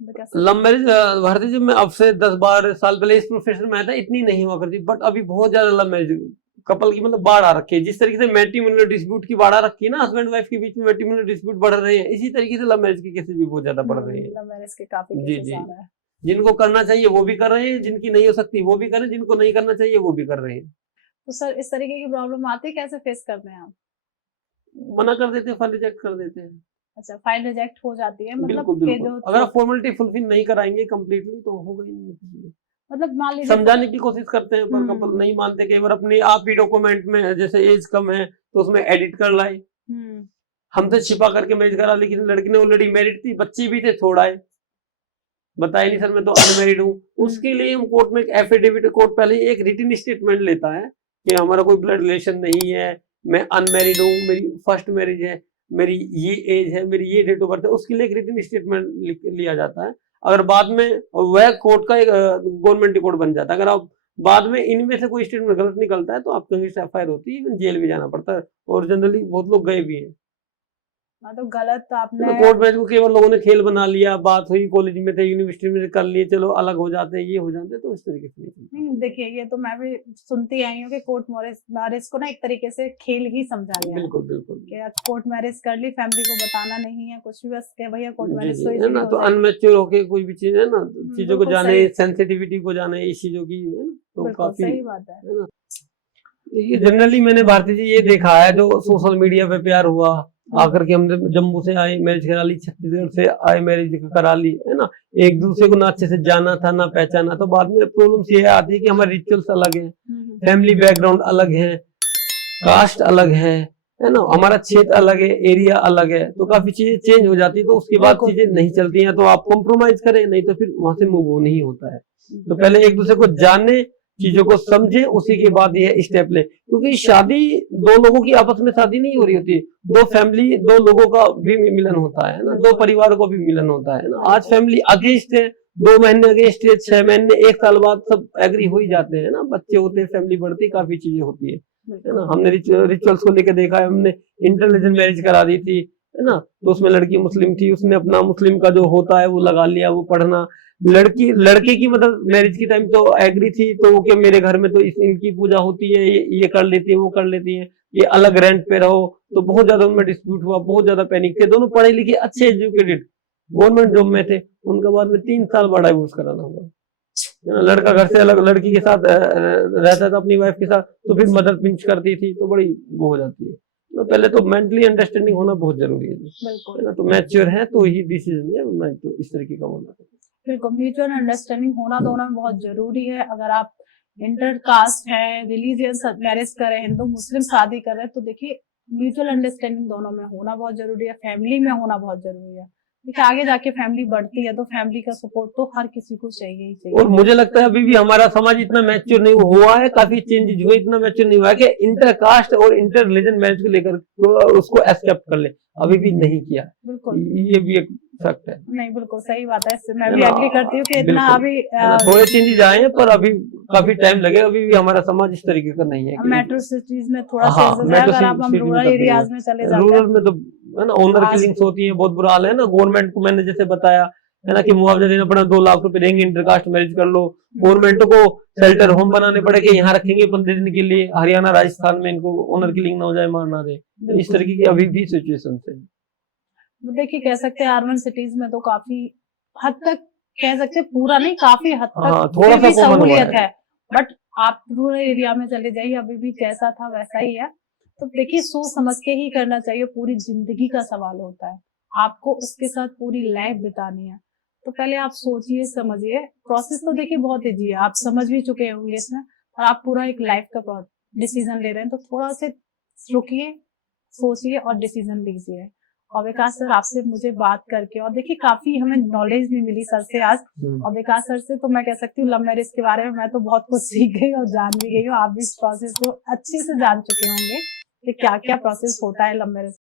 Love marriage Bharti जी, मैं अब से 10-12 साल पहले इस प्रोफेशन में आया था, इतनी नहीं हुआ करती, बट अभी बहुत ज्यादा लव मैरिज कपल की मतलब बाढ़ आ रखी है। जिस तरीके से मैट्रिमोनियल डिस्प्यूट की बाढ़ आ रखी है ना, हस्बैंड वाइफ के बीच में मैट्रिमोनियल डिस्प्यूट बढ़ रहे हैं, इसी तरीके से लव मैरिज के केसेस भी बहुत ज्यादा बढ़ रहे हैं। लव मैरिज के काफी जी केसेस जी, आ रहे हैं। जिनको करना चाहिए वो भी कर रहे हैं, जिनकी नहीं हो सकती वो भी कर रहे हैं, जिनको नहीं करना चाहिए वो भी कर रहे हैं। तो सर इस तरीके की प्रॉब्लम आती है, कैसे फेस करते हैं आप? मना कर देते हैं, फल रिजेक्ट कर देते हैं। अच्छा, फाइल रिजेक्ट हो जाती है, मतलब बिल्कुल कि बिल्कुल, जो अगर आप फॉर्मेलिटी फुलफिल नहीं कराएंगे कंप्लीटली तो होगा ही नहीं। मतलब मान लीजिए समझाने की कोशिश करते हैं पर कपल नहीं मानते। कई बार अपने आप ही डॉक्यूमेंट में जैसे एज कम है तो उसमें एडिट कर लाए, हमसे छिपा करके मैरिज करा, लेकिन लड़की ने ऑलरेडी मैरिड थी, बच्चे भी थे, छोड़ाए, बताया नहीं सर मैं तो अनमैरिड हूँ। उसके लिए हम कोर्ट में एक एफिडेविट, कोर्ट पहले एक रिटन स्टेटमेंट लेता है कि हमारा कोई ब्लड रिलेशन नहीं है, मैं अनमैरिड हूँ, मेरी फर्स्ट मैरिज है, मेरी ये एज है, मेरी ये डेट ऑफ बर्थ है, उसके लिए एक रिटन स्टेटमेंट लिया जाता है। अगर बाद में वह कोर्ट का एक गवर्नमेंट रिकॉर्ड बन जाता है, अगर आप बाद में इनमें से कोई स्टेटमेंट गलत निकलता है तो आपको एफआईआर होती है, इवन जेल भी जाना पड़ता है, और जनरली बहुत लोग गए भी हैं। तो गलत आपने कोर्ट मैरिज को केवल लोगों ने खेल बना लिया, बात हुई कॉलेज में थे, यूनिवर्सिटी में कर लिए, चलो अलग हो जाते हैं, ये हो जाते हैं, तो इस तरीके से नहीं। देखिए ये तो मैं भी सुनती आई हूँ कि कोर्ट मैरिज को ना एक तरीके से खेल ही समझा गया। बिल्कुल बिल्कुल, कि कोर्ट मैरिज कर ली, फैमिली को बताना नहीं है कुछ भी, बस के भैया कोर्ट जी मैरिज जी, तो है इजीली ना, हो तो जाएगी। अनमेच्योर होके कोई भी चीज है ना, चीजों को बिल्कुल जाने, सही। सेंसिटिविटी को जाने, इस चीजों की, है ना, तो बिल्कुल काफी सही बात है। ना। ये जनरली मैंने भारती जी ये देखा है, जो सोशल मीडिया पे प्यार हुआ, आकर के हमने जम्मू से आए मैरिज करा ली, छत्तीसगढ़ से आए मैरिज करा ली, है ना, एक दूसरे को ना अच्छे से जाना था ना पहचाना, तो बाद में प्रॉब्लम्स ये आती है कि हमारे रिचुअल्स अलग है, फैमिली बैकग्राउंड अलग है, कास्ट अलग है ना, हमारा क्षेत्र अलग है, एरिया अलग है, तो काफी चीजें चेंज हो जाती है, तो उसके बाद चीजें नहीं चलती हैं, तो आप कॉम्प्रोमाइज करें, नहीं तो फिर वहां से मूव नहीं होता है। तो पहले एक दूसरे को जाने, चीजों को समझे, उसी के बाद ये स्टेप ले, क्योंकि शादी दो लोगों की आपस में शादी नहीं हो रही होती, दो फैमिली, दो लोगों का भी मिलन होता है ना, दो परिवारों का भी मिलन होता है ना। आज फैमिली अगेंस्ट है, 2 महीने अगेंस्ट है, 6 महीने, 1 साल बाद सब एग्री हो ही जाते हैं ना, बच्चे होते हैं, फैमिली बढ़ती, काफी चीजें होती है ना। हमने रिचुअल्स को लेकर देखा है, हमने इंटररिलीजन मैरिज करा दी थी, है ना, तो उसमें लड़की मुस्लिम थी, उसने अपना मुस्लिम का जो होता है वो लगा लिया, वो पढ़ना, लड़के की मतलब मैरिज की टाइम तो एग्री थी, तो वो क्या मेरे घर में तो इनकी पूजा होती है, ये कर लेती है, वो कर लेती है, ये अलग रेंट पे रहो, तो बहुत ज्यादा उनमें डिस्प्यूट हुआ, बहुत ज्यादा पैनिक थे, दोनों पढ़े लिखे अच्छे एजुकेटेड गवर्नमेंट जॉब में थे, उनका बाद में 3 साल बाद डाइवोर्स कराना हुआ। लड़का घर से अलग लड़की के साथ रहता था, अपनी वाइफ के साथ, तो फिर मदर पिंच करती थी, तो बड़ी वो हो जाती है। तो पहले तो मेंटली अंडरस्टैंडिंग होना बहुत जरूरी है ना, तो मैच्योर है तो ही डिसीजन है, मैं तो इस तरीके का होना। बिल्कुल, म्यूचुअल अंडरस्टैंडिंग होना दोनों में बहुत जरूरी है। अगर आप इंटर कास्ट है, रिलीजियस मैरिज कर रहे हैं, हिंदू मुस्लिम शादी कर रहे हैं, तो देखिए म्यूचुअल अंडरस्टैंडिंग दोनों में होना बहुत जरूरी है, फैमिली में होना बहुत जरूरी है। देखिए आगे जाके फैमिली बढ़ती है तो फैमिली का सपोर्ट तो हर किसी को चाहिए ही चाहिए। और मुझे लगता है अभी भी हमारा समाज इतना मैच्योर नहीं हुआ है, काफी चेंजेस हुए, इतना मैच्योर नहीं हुआ है कि इंटर कास्ट और इंटर रिलीजन मैरिज को लेकर उसको एक्सेप्ट कर ले, अभी भी नहीं किया। बिल्कुल, ये भी एक फैक्ट है। नहीं बिल्कुल सही बात है, मैं भी एग्री करती हूँ कि इतना अभी थोड़े चेंजेस आए हैं, पर अभी काफी टाइम लगे, अभी भी हमारा समाज इस तरीके का नहीं है। मेट्रो सिटीज में थोड़ा चेंजेस है, अगर आप हम रूरल एरियाज में चले जाते हैं, रूरल में तो है ना, ओनर किलिंग्स होती है, बहुत बुरा हाल है ना। गवर्नमेंट को मैंने जैसे बताया है ना कि मुआवजा देना पड़ा, 2 लाख रुपए देंगे, इंटरकास्ट मैरिज कर लो, गवर्नमेंट को शेल्टर होम बनाने पड़ेंगे, यहाँ रखेंगे 15 दिन के लिए, हरियाणा राजस्थान में इनको ओनर किलिंग ना हो जाए, मार ना दे, इस तरीके की अभी भी सिचुएशन है। देखिए कह सकते हैं अर्बन सिटीज में तो काफी हद तक, कह सकते हैं पूरा नहीं, काफी हद तक थोड़ा सा सहूलियत है, बट आप रूरल एरिया में चले जाइए, अभी भी जैसा था वैसा ही है। तो देखिए सोच समझ के ही करना चाहिए, पूरी जिंदगी का सवाल होता है, आपको उसके साथ पूरी लाइफ बितानी है, तो पहले आप सोचिए समझिए। प्रोसेस तो देखिए बहुत ईजी है, आप समझ भी चुके होंगे इसमें, और आप पूरा एक लाइफ का डिसीजन ले रहे हैं, तो थोड़ा से रुकिए, सोचिए और डिसीजन लीजिए। और विकास सर आपसे मुझे बात करके, और देखिए काफी हमें नॉलेज भी मिली सर से आज, और विकास सर से तो मैं कह सकती हूँ लव मैरिज के बारे में मैं तो बहुत कुछ सीख गई और जान भी गई हूँ, आप भी इस प्रोसेस को अच्छे से जान चुके होंगे कि क्या क्या प्रोसेस होता है लव मैरिज